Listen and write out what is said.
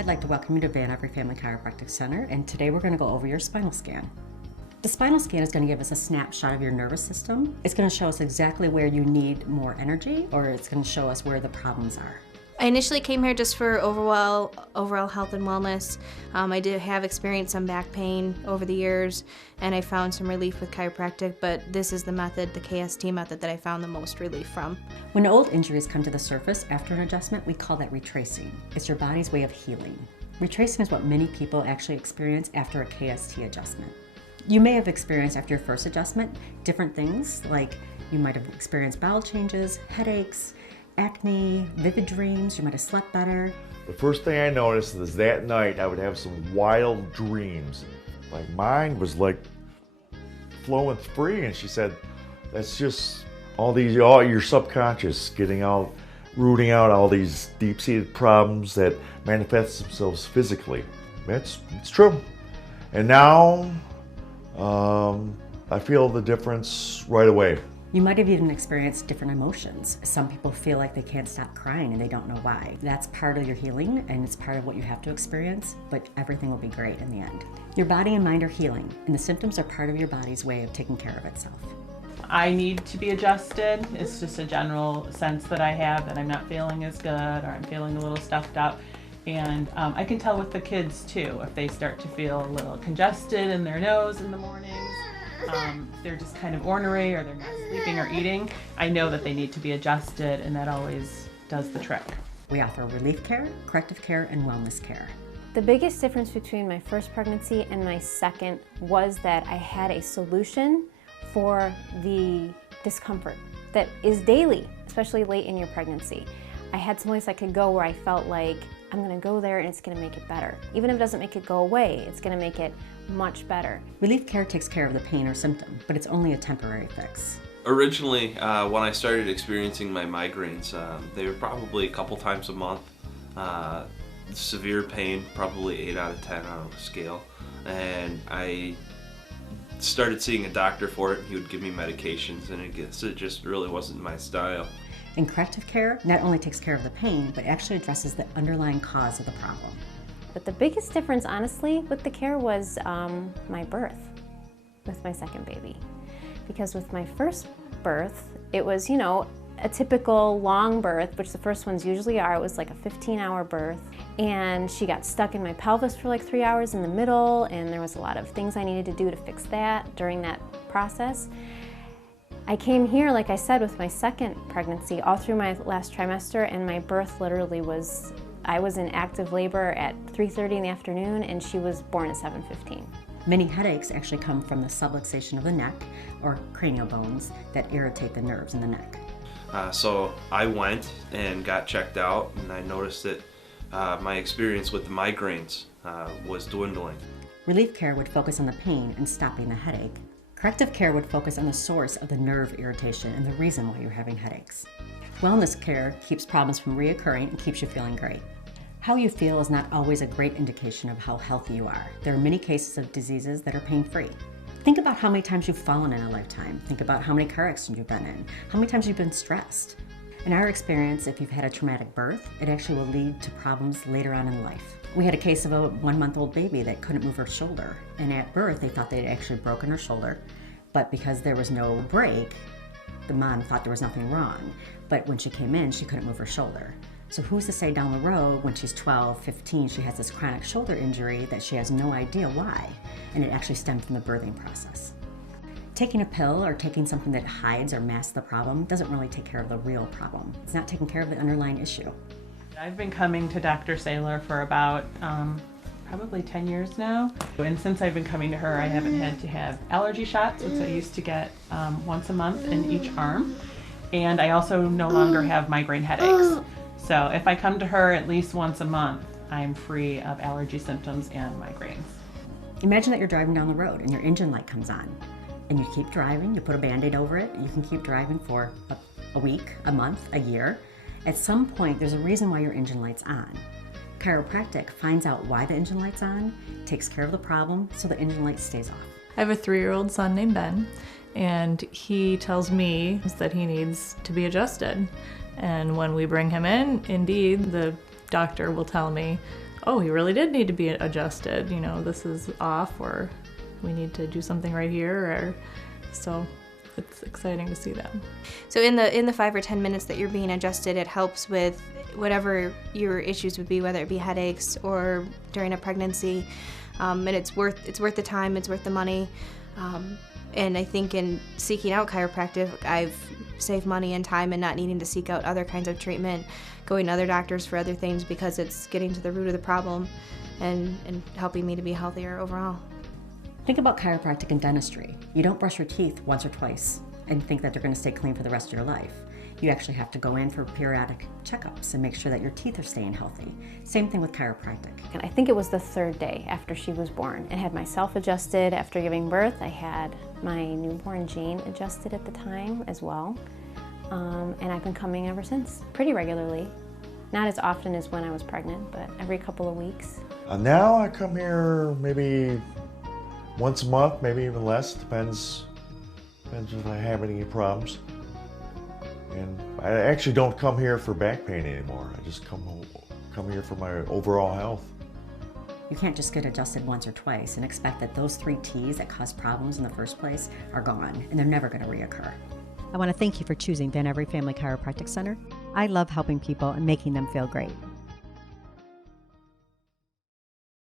I'd like to welcome you to Preventative Family Chiropractic Center, and today we're going to go over your spinal scan. The spinal scan is going to give us a snapshot of your nervous system. It's going to show us exactly where you need more energy, or it's going to show us where the problems are. I initially came here just for overall health and wellness. I did have experienced some back pain over the years, and I found some relief with chiropractic, but this is the method, the KST method, that I found the most relief from. When old injuries come to the surface after an adjustment, we call that retracing. It's your body's way of healing. Retracing is what many people actually experience after a KST adjustment. You may have experienced after your first adjustment different things, like you might have experienced bowel changes, headaches, acne, vivid dreams, you might have slept better. The first thing I noticed is that night I would have some wild dreams. My mind was like flowing free, and she said, that's just all your subconscious rooting out all these deep-seated problems that manifest themselves physically. It's true. And now I feel the difference right away. You might have even experienced different emotions. Some people feel like they can't stop crying and they don't know why. That's part of your healing, and it's part of what you have to experience, but everything will be great in the end. Your body and mind are healing, and the symptoms are part of your body's way of taking care of itself. I need to be adjusted. It's just a general sense that I have that I'm not feeling as good, or I'm feeling a little stuffed up. And I can tell with the kids too, if they start to feel a little congested in their nose in the mornings, they're just kind of ornery, or they're not sleeping or eating, I know that they need to be adjusted, and that always does the trick. We offer relief care, corrective care, and wellness care. The biggest difference between my first pregnancy and my second was that I had a solution for the discomfort that is daily, especially late in your pregnancy. I had someplace I could go where I felt like I'm going to go there and it's going to make it better. Even if it doesn't make it go away, it's going to make it much better. Relief care takes care of the pain or symptom, but it's only a temporary fix. Originally, when I started experiencing my migraines, they were probably a couple times a month. Severe pain, probably 8 out of 10 on a scale. And I started seeing a doctor for it. He would give me medications, and it just really wasn't my style. And corrective care not only takes care of the pain, but actually addresses the underlying cause of the problem. But the biggest difference, honestly, with the care was my birth with my second baby. Because with my first birth, it was, a typical long birth, which the first ones usually are. It was like a 15-hour birth. And she got stuck in my pelvis for like 3 hours in the middle, and there was a lot of things I needed to do to fix that during that process. I came here, like I said, with my second pregnancy all through my last trimester, and my birth literally was, I was in active labor at 3:30 in the afternoon, and she was born at 7:15. Many headaches actually come from the subluxation of the neck or cranial bones that irritate the nerves in the neck. So I went and got checked out, and I noticed that my experience with the migraines was dwindling. Relief care would focus on the pain and stopping the headache. Corrective care would focus on the source of the nerve irritation and the reason why you're having headaches. Wellness care keeps problems from reoccurring and keeps you feeling great. How you feel is not always a great indication of how healthy you are. There are many cases of diseases that are pain-free. Think about how many times you've fallen in a lifetime. Think about how many car accidents you've been in, how many times you've been stressed. In our experience, if you've had a traumatic birth, it actually will lead to problems later on in life. We had a case of a 1-month-old baby that couldn't move her shoulder, and at birth they thought they'd actually broken her shoulder, but because there was no break, the mom thought there was nothing wrong, but when she came in, she couldn't move her shoulder. So who's to say down the road, when she's 12, 15, she has this chronic shoulder injury that she has no idea why, and it actually stemmed from the birthing process. Taking a pill or taking something that hides or masks the problem doesn't really take care of the real problem. It's not taking care of the underlying issue. I've been coming to Dr. Saylor for about probably 10 years now. And since I've been coming to her, I haven't had to have allergy shots, which I used to get once a month in each arm. And I also no longer have migraine headaches. So if I come to her at least once a month, I'm free of allergy symptoms and migraines. Imagine that you're driving down the road and your engine light comes on. And you keep driving, you put a Band-Aid over it, you can keep driving for a week, a month, a year. At some point, there's a reason why your engine light's on. Chiropractic finds out why the engine light's on, takes care of the problem, so the engine light stays off. I have a 3-year-old son named Ben, and he tells me that he needs to be adjusted. And when we bring him in, indeed, the doctor will tell me, oh, he really did need to be adjusted. You know, this is off, or we need to do something right here. Or so it's exciting to see that. So in the 5 or 10 minutes that you're being adjusted, it helps with whatever your issues would be, whether it be headaches or during a pregnancy. And it's worth the time, it's worth the money. And I think in seeking out chiropractic, I've saved money and time and not needing to seek out other kinds of treatment, going to other doctors for other things, because it's getting to the root of the problem and helping me to be healthier overall. Think about chiropractic and dentistry. You don't brush your teeth once or twice and think that they're going to stay clean for the rest of your life. You actually have to go in for periodic checkups and make sure that your teeth are staying healthy. Same thing with chiropractic. And I think it was the 3rd day after she was born. I had myself adjusted after giving birth. I had my newborn Jean adjusted at the time as well. And I've been coming ever since, pretty regularly. Not as often as when I was pregnant, but every couple of weeks. Now I come here maybe once a month, maybe even less. Depends if I have any problems. And I actually don't come here for back pain anymore. I just come here for my overall health. You can't just get adjusted once or twice and expect that those 3 T's that cause problems in the first place are gone, and they're never going to reoccur. I want to thank you for choosing Van Every Family Chiropractic Center. I love helping people and making them feel great.